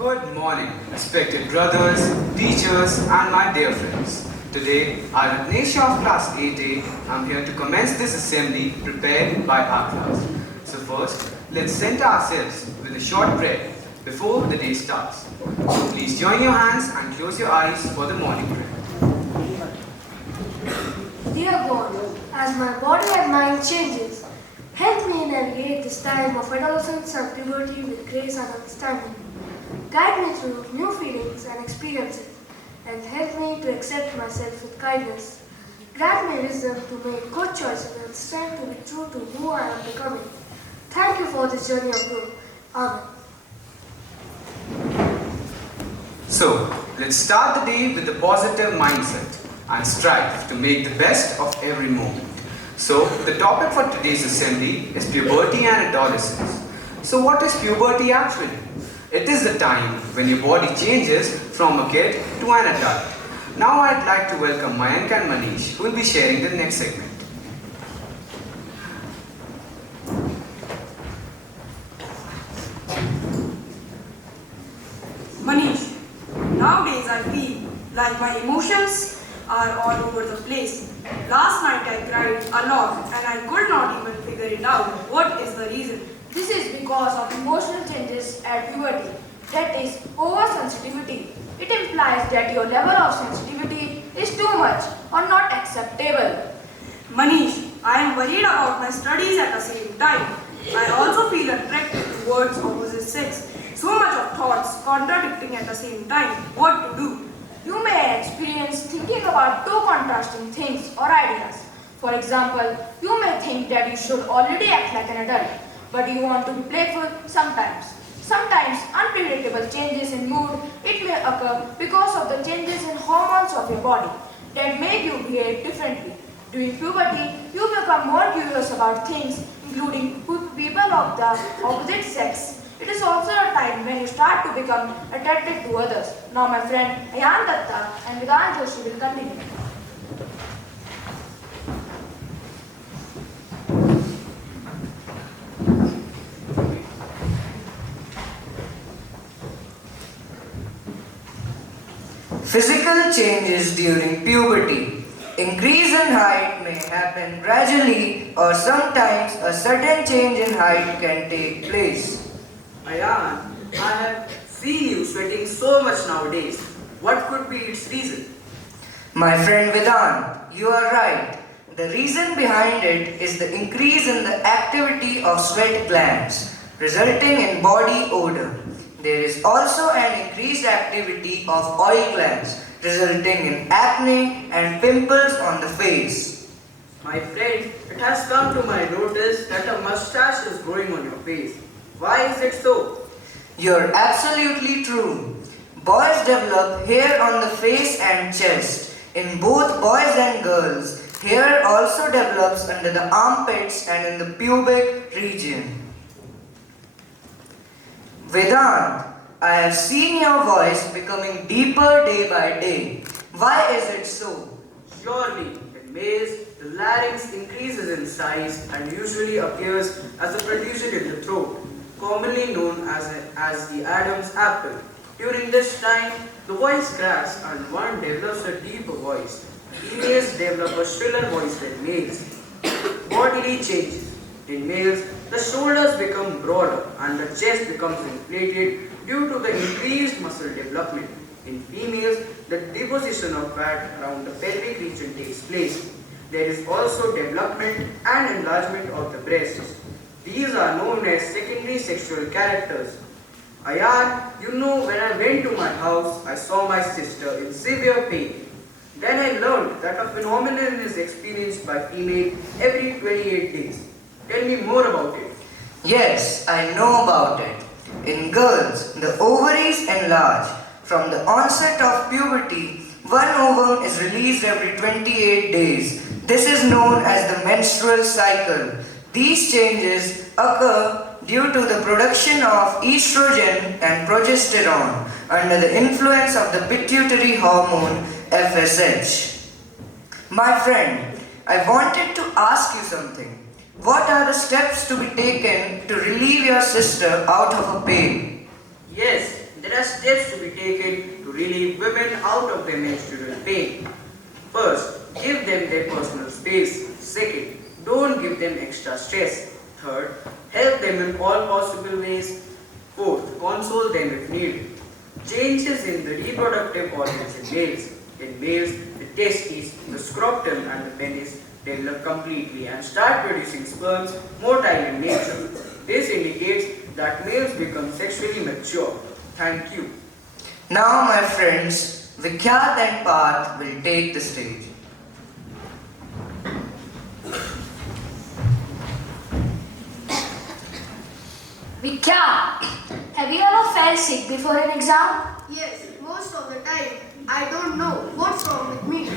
Good morning, respected brothers, teachers, and my dear friends. Today, I, Ratnesha of Class 8A, am here to commence this assembly prepared by our class. So first, let's center ourselves with a short prayer before the day starts. So please join your hands and close your eyes for the morning prayer. Dear God, as my body and mind changes, help me navigate this time of adolescence and puberty with grace and understanding. Guide me through new feelings and experiences, and help me to accept myself with kindness. Grant me wisdom to make good choices and strength to be true to who I am becoming. Thank you for this journey of growth. Amen. So, let's start the day with a positive mindset and strive to make the best of every moment. So, the topic for today's assembly is puberty and adolescence. So, what is puberty actually? It is the time when your body changes from a kid to an adult. Now I'd like to welcome Mayank and Manish, who will be sharing the next segment. Manish, nowadays I feel like my emotions are all over the place. Last night I cried a lot and I could not even figure it out. What is the reason? This is because of emotional changes at puberty, that is, oversensitivity. It implies that your level of sensitivity is too much or not acceptable. Manish, I am worried about my studies at the same time. I also feel attracted towards opposite sex. So much of thoughts contradicting at the same time. What to do? You may experience thinking about two contrasting things or ideas. For example, you may think that you should already act like an adult, but you want to be playful sometimes. Sometimes unpredictable changes in mood, it may occur because of the changes in hormones of your body that make you behave differently. During puberty, you become more curious about things, including people of the opposite sex. It is also a time when you start to become attracted to others. Now my friend Ayan and Vidant will continue. Physical changes during puberty. Increase in height may happen gradually, or sometimes a sudden change in height can take place. Ayan, I have seen you sweating so much nowadays. What could be its reason? My friend Vidant, you are right. The reason behind it is the increase in the activity of sweat glands, resulting in body odor. There is also an increased activity of oil glands, resulting in acne and pimples on the face. My friend, it has come to my notice that a mustache is growing on your face. Why is it so? You're absolutely true. Boys develop hair on the face and chest. In both boys and girls, hair also develops under the armpits and in the pubic region. Vedant, I have seen your voice becoming deeper day by day. Why is it so? Surely, in males, the larynx increases in size and usually appears as a protrusion in the throat, commonly known as the Adam's apple. During this time, the voice cracks and one develops a deeper voice. Females develop a shriller voice than males. Bodily changes. In males, the shoulders become broader and the chest becomes inflated due to the increased muscle development. In females, the deposition of fat around the pelvic region takes place. There is also development and enlargement of the breasts. These are known as secondary sexual characters. Ayan, you know, when I went to my house, I saw my sister in severe pain. Then I learned that a phenomenon is experienced by female every 28 days. Tell me more about it. Yes, I know about it. In girls, the ovaries enlarge. From the onset of puberty, one ovum is released every 28 days. This is known as the menstrual cycle. These changes occur due to the production of estrogen and progesterone under the influence of the pituitary hormone FSH. My friend, I wanted to ask you something. What are the steps to be taken to relieve your sister out of her pain? Yes, there are steps to be taken to relieve women out of their menstrual pain. First, give them their personal space. Second, don't give them extra stress. Third, help them in all possible ways. Fourth, console them if needed. Changes in the reproductive organs in males. In males, the testes, the scrotum and the penis develop completely and start producing sperms more time in nature. This indicates that males become sexually mature. Thank you. Now, my friends, Vikyat and Parth will take the stage. Vika, have you ever felt sick before an exam? Yes, most of the time. I don't know what's wrong with me.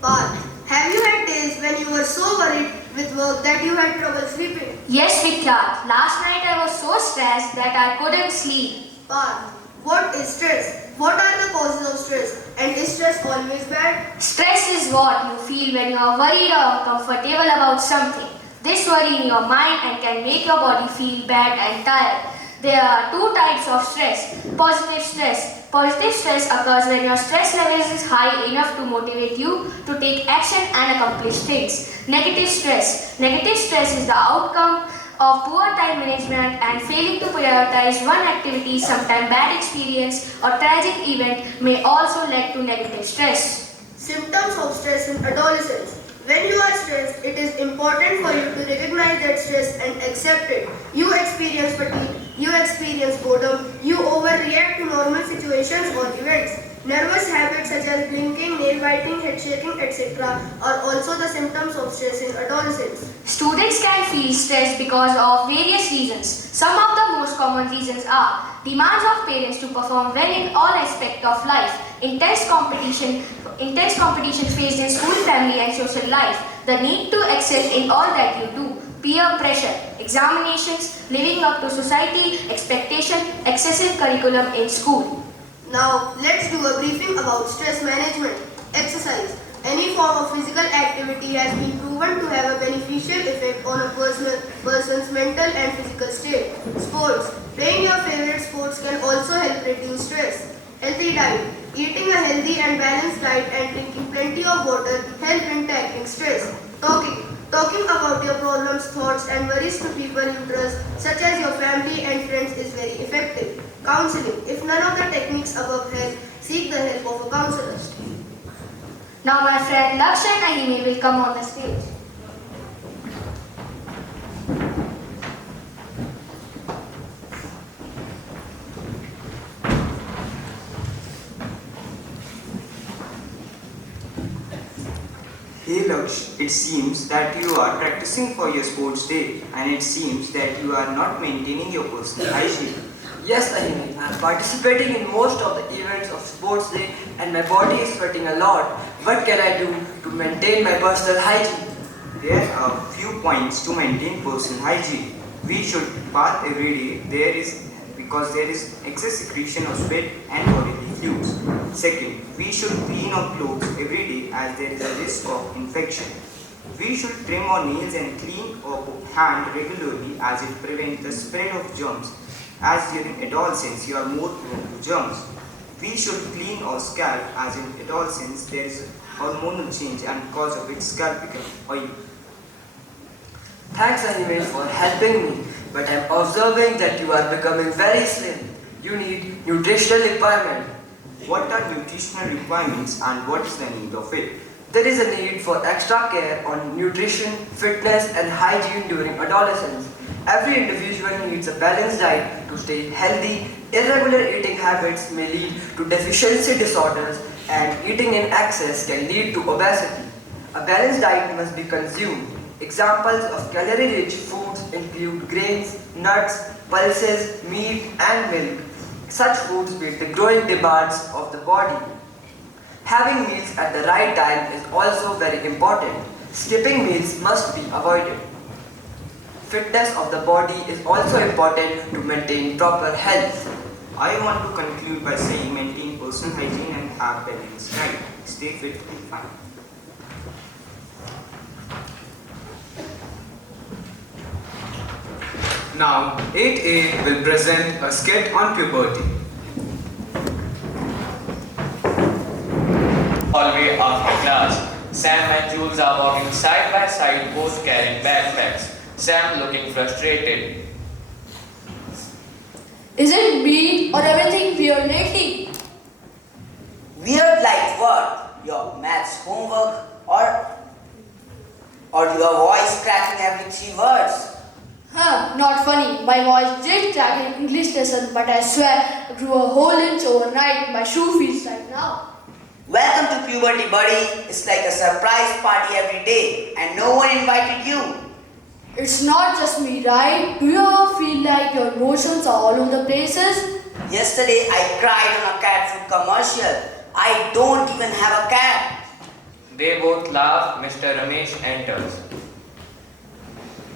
But have you had days when you were so worried with work that you had trouble sleeping? Yes, Vika. Last night I was so stressed that I couldn't sleep. But what is stress? What are the causes of stress? And is stress always bad? Stress is what you feel when you are worried or uncomfortable about something. This worry in your mind and can make your body feel bad and tired. There are two types of stress. Positive stress. Positive stress occurs when your stress levels is high enough to motivate you to take action and accomplish things. Negative stress. Negative stress is the outcome of poor time management and failing to prioritize one activity. Sometimes bad experience or tragic event may also lead to negative stress. Symptoms of stress in adolescence. When you are stressed, it is important for you to recognize that stress and accept it. You experience fatigue, you experience boredom, you overreact to normal situations or events. Nervous habits such as blinking, nail biting, head shaking, etc. are also the symptoms of stress in adolescence. Students can feel stressed because of various reasons. Some of the most common reasons are demands of parents to perform well in all aspects of life, intense competition faced in school, family and social life, the need to excel in all that you do, peer pressure, examinations, living up to society, expectation, excessive curriculum in school. Now, let's do a briefing about stress management. Exercise. Any form of physical activity has been proven to have a beneficial effect on a person's mental and physical state. Sports. Playing your favorite sports can also help reduce stress. Healthy diet. Eating a healthy and balanced diet and drinking plenty of water help in tackling stress. Talking. Talking about your problems, thoughts and worries to people you trust, such as your family and friends, is very effective. Counseling. If none of the techniques above help, seek the help of a counselor. Now my friend Lakshay Nahime will come on the stage. Hey Laksh, it seems that you are practicing for your sports day and it seems that you are not maintaining your personal hygiene. Yes, Ayan, I am participating in most of the events of sports day and my body is sweating a lot. What can I do to maintain my personal hygiene? There are few points to maintain personal hygiene. We should bath every day because there is excess secretion of sweat and bodily fluids. Second, we should clean our clothes every day as there is a risk of infection. We should trim our nails and clean our hand regularly as it prevents the spread of germs. As during adolescence, you are more prone to germs. We should clean our scalp as in adolescence there is hormonal change and because of it scalp becomes oily. Thanks Ayan for helping me, but I am observing that you are becoming very slim. You need nutritional requirement. What are nutritional requirements and what is the need of it? There is a need for extra care on nutrition, fitness and hygiene during adolescence. Every individual needs a balanced diet to stay healthy. Irregular eating habits may lead to deficiency disorders and eating in excess can lead to obesity. A balanced diet must be consumed. Examples of calorie-rich foods include grains, nuts, pulses, meat and milk. Such foods meet the growing demands of the body. Having meals at the right time is also very important. Skipping meals must be avoided. Fitness of the body is also important to maintain proper health. I want to conclude by saying maintain personal hygiene and have balanced diet. Stay fit and fine. Now, 8A will present a skit on puberty. hallway after class. Sam and Jules are walking side by side, both carrying backpacks. Sam looking frustrated. Is it me or everything weird lately? Weird like what? Your maths homework or your voice cracking every 3 words? Huh, not funny. My voice did crack in English lesson, but I swear I grew a whole inch overnight. My shoe feels right now. Welcome to puberty, buddy. It's like a surprise party every day and no one invited you. It's not just me, right? Do you ever feel like your emotions are all over the places? Yesterday I cried on a cat food commercial. I don't even have a cat. They both laugh. Mr. Ramesh enters.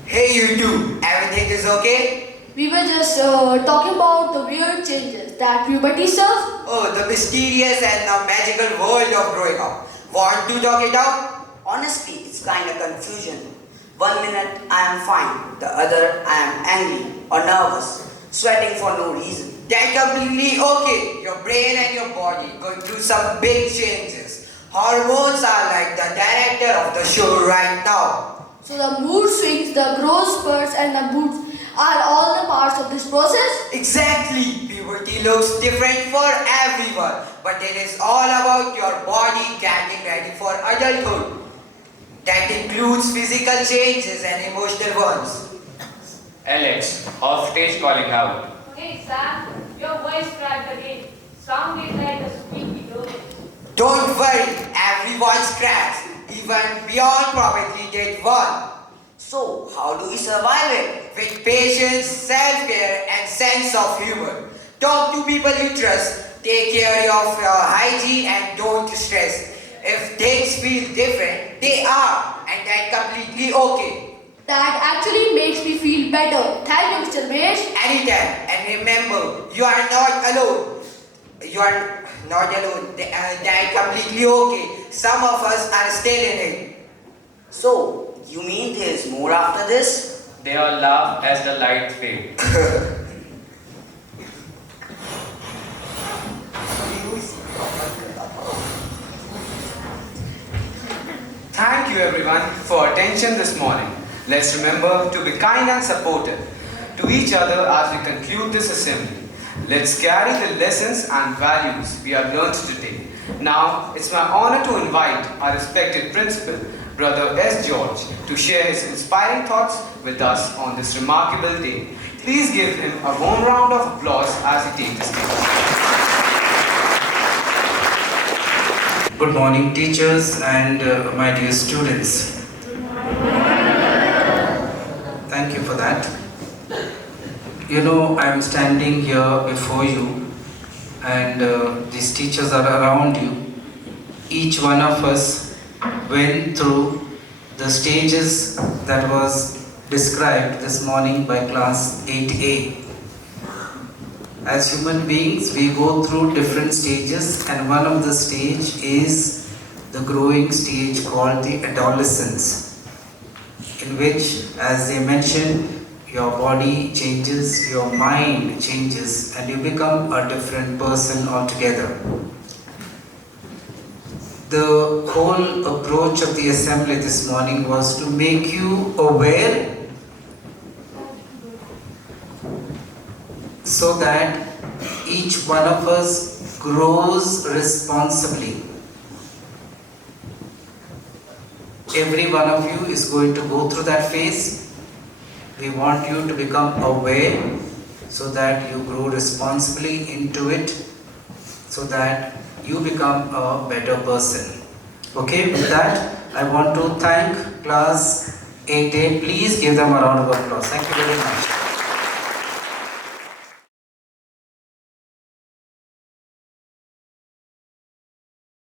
Hey you two, everything is okay? We were just talking about the weird changes that puberty serves. Oh, the mysterious and the magical world of growing up. Want to talk it out? Honestly, it's kind of confusion. 1 minute I am fine, the other I am angry or nervous, sweating for no reason. That's completely okay. Your brain and your body going through some big changes. Hormones are like the director of the show right now. So the mood swings, the growth spurts and the moods are all the parts of this process? Exactly. Puberty looks different for everyone, but it is all about your body getting ready for adulthood. That includes physical changes and emotional ones. Alex, off stage, calling out. Hey Sam, your voice cracked again. Sounded like a squeaky door. Don't worry, everyone's cracks. Even beyond probably did one. So, how do we survive it? With patience, self-care and sense of humor. Talk to people you trust. Take care of your hygiene and don't stress. If things feel different, they are, and that's completely okay. That actually makes me feel better. Thank you, Mr. Mesh. Anytime, and remember, you are not alone. You are not alone. That's completely okay. Some of us are still in it. So, you mean there's more after this? They all laugh as the light fades. Thank you everyone for attention this morning. Let's remember to be kind and supportive to each other as we conclude this assembly. Let's carry the lessons and values we have learned today. Now, it's my honor to invite our respected principal, Brother S. George, to share his inspiring thoughts with us on this remarkable day. Please give him a warm round of applause as he takes the stage. Good morning, teachers and my dear students. Thank you for that. You know, I am standing here before you and these teachers are around you. Each one of us went through the stages that was described this morning by class 8A. As human beings, we go through different stages, and one of the stage is the growing stage called the adolescence, in which, as they mentioned, your body changes, your mind changes, and you become a different person altogether. The whole approach of the assembly this morning was to make you aware so that each one of us grows responsibly. Every one of you is going to go through that phase. We want you to become aware so that you grow responsibly into it, so that you become a better person. Okay, with that, I want to thank class 8A. Please give them a round of applause. Thank you very much.